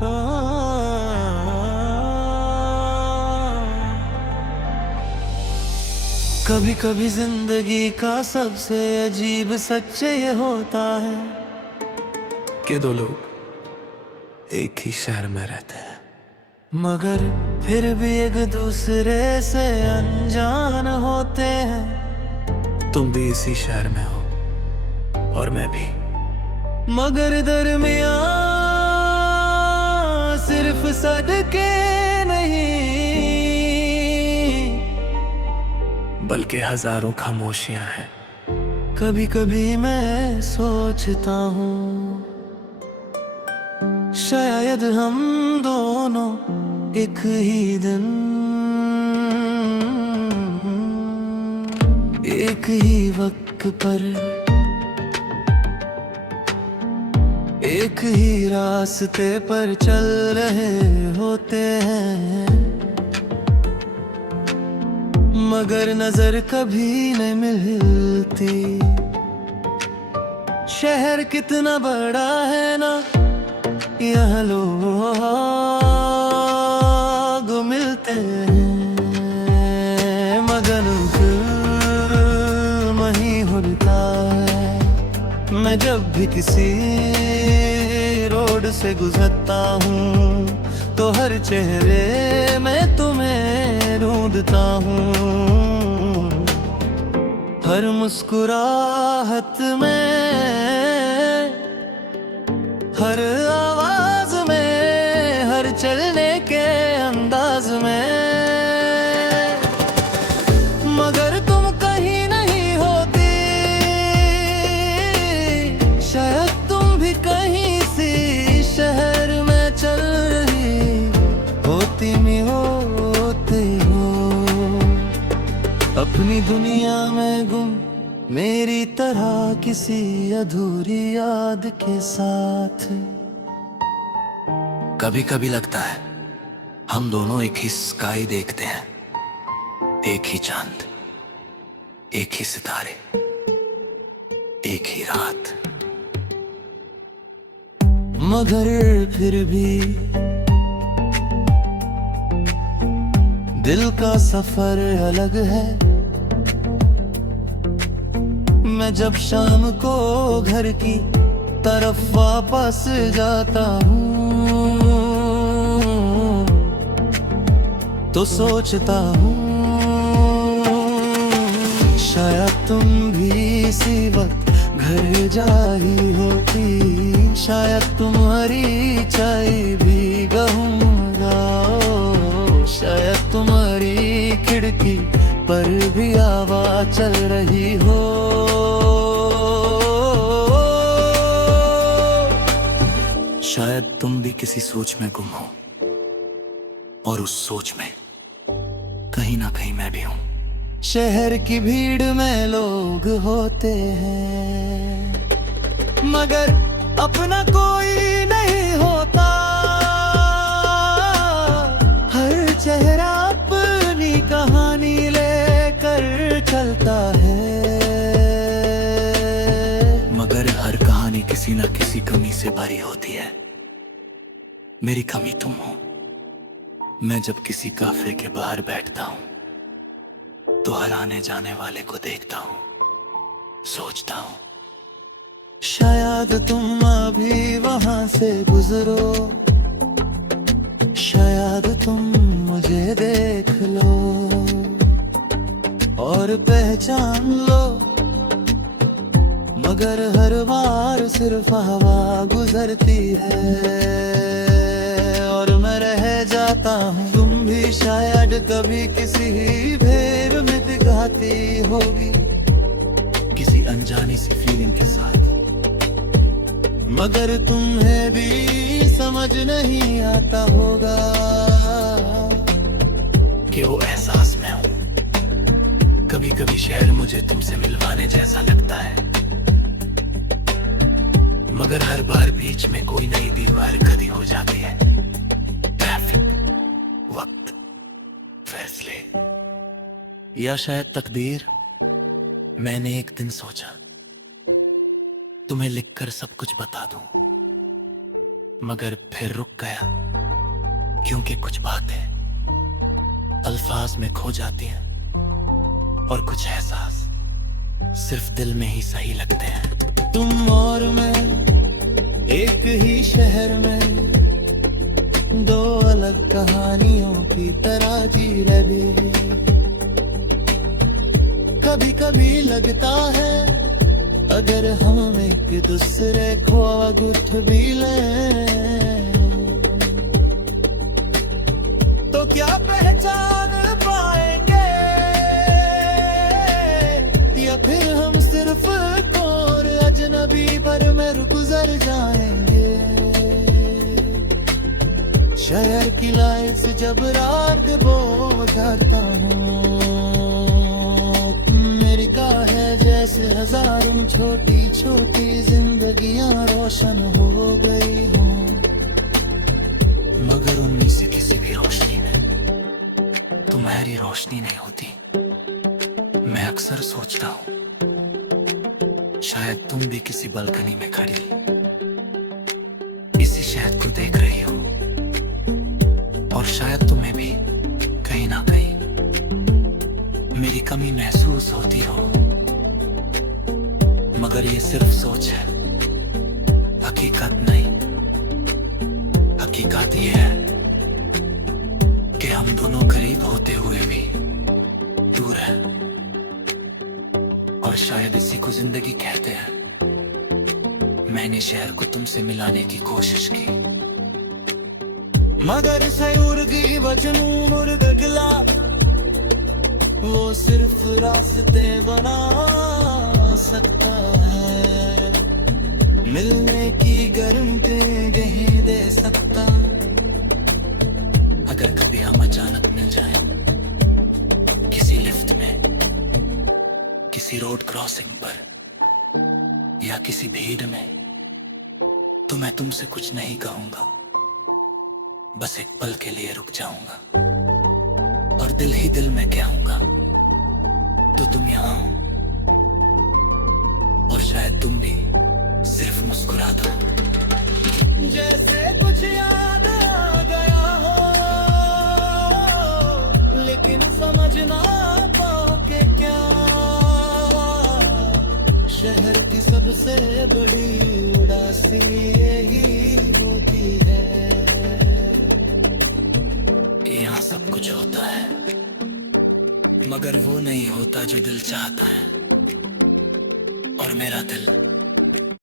तो कभी कभी जिंदगी का सबसे अजीब सच ये होता है कि दो लोग एक ही शहर में रहते हैं, मगर फिर भी एक दूसरे से अनजान होते हैं। तुम भी इसी शहर में हो और मैं भी, मगर दरमियां सिर्फ सड़के नहीं बल्कि हजारों खामोशियां हैं। कभी कभी मैं सोचता हूँ शायद हम दोनों एक ही दिन एक ही वक्त पर एक ही रास्ते पर चल रहे होते हैं, मगर नजर कभी नहीं मिलती। शहर कितना बड़ा है ना, यहाँ लोग मिलते हैं, मगर दिल वहीं होता है। मैं जब भी किसी रोड से गुजरता हूँ तो हर चेहरे में तुम्हें ढूंढता हूँ, हर मुस्कुराहट में, हर आवाज में, हर चलने के अंदाज में, मगर तुम कहीं नहीं होती। शायद तुम भी कहीं सी शहर में चल रही होती होते हो, अपनी दुनिया में गुम मेरी तरह किसी अधूरी याद के साथ। कभी कभी लगता है हम दोनों एक ही स्काई देखते हैं, एक ही चांद, एक ही सितारे, एक ही रात, मगर फिर भी दिल का सफर अलग है। मैं जब शाम को घर की तरफ वापस जाता हूँ तो सोचता हूँ शायद तुम भी इसी वक्त घर जा ही होती। शायद तुम्हारी चाय भी गहूँगा, शायद तुम्हारी खिड़की पर भी आवाज चल रही हो। शायद तुम भी किसी सोच में गुम हो और उस सोच में कहीं ना कहीं मैं भी हूं। शहर की भीड़ में लोग होते हैं, मगर अपना कोई नहीं होता। हर चेहरा अपनी कहानी लेकर चलता है, मगर हर कहानी किसी न किसी कमी से भरी होती है। मेरी कमी तुम हो। मैं जब किसी काफे के बाहर बैठता हूं तो हर आने जाने वाले को देखता हूं, सोचता हूं शायद तुम अभी वहां से गुजरो, शायद तुम मुझे देख लो और पहचान लो, मगर हर बार सिर्फ हवा गुजरती है और मैं रह जाता हूँ। तुम भी शायद कभी किसी भेड़ में दिखाती होगी, किसी अनजानी सी फीलिंग के साथ, मगर तुम्हें भी समझ नहीं आता होगा कि वो एहसास में हूँ। कभी कभी शहर मुझे तुमसे मिलवाने जैसा लगता है, मगर हर बार बीच में कोई नई दीवार खड़ी हो जाती है। ट्रैफिक, वक्त, फैसले या शायद तकदीर। मैंने एक दिन सोचा तुम्हें लिखकर सब कुछ बता दूं, मगर फिर रुक गया, क्योंकि कुछ बातें अल्फाज में खो जाती हैं और कुछ एहसास सिर्फ दिल में ही सही लगते हैं। तुम और मैं एक ही शहर में, दो अलग कहानियों की तरह जी रहे। कभी कभी लगता है अगर हम एक दूसरे को गुठ भी लें तो क्या पहचान पाएंगे, या फिर हम सिर्फ और अजनबी पर में गुजर जाएंगे। शहर की लाइट से जब रात गुजरता हूँ, मेरी का है जैसे हजारों छोटी छोटी जिंदगियां रोशन हो गई हों, मगर उनमें से किसी भी रोशनी में तुम्हारी रोशनी नहीं होती। मैं अक्सर सोचता हूँ शायद तुम भी किसी बालकनी में खड़ी इसी शहर को देख रही हो, और शायद तुम्हें भी कहीं ना कहीं मेरी कमी महसूस होती हो, मगर ये सिर्फ सोच है, हकीकत नहीं। हकीकत ये है कि हम दोनों करीब होते हुए भी दूर हैं, और शायद इसी को जिंदगी कहते हैं। मैंने शहर को तुमसे मिलाने की कोशिश की, मगर सयूरगी वजनू मुर्द गिला, वो सिर्फ रास्ते बना सकता है, मिलने की गारंटी नहीं दे सकता। अगर कभी हम अचानक मिल जाएं किसी लिफ्ट में, किसी रोड क्रॉसिंग पर या किसी भीड़ में, तो मैं तुमसे कुछ नहीं कहूंगा, बस एक पल के लिए रुक जाऊंगा और दिल ही दिल में कहूंगा तो तुम यहां हो, और शायद तुम भी सिर्फ मुस्कुरा दो। जैसे कुछ याद आ गया हो, लेकिन समझ ना पाओ कि क्या शहर की सबसे बड़ी उदासी यही होती है। यहाँ सब कुछ होता है, मगर वो नहीं होता जो दिल चाहता है, और मेरा दिल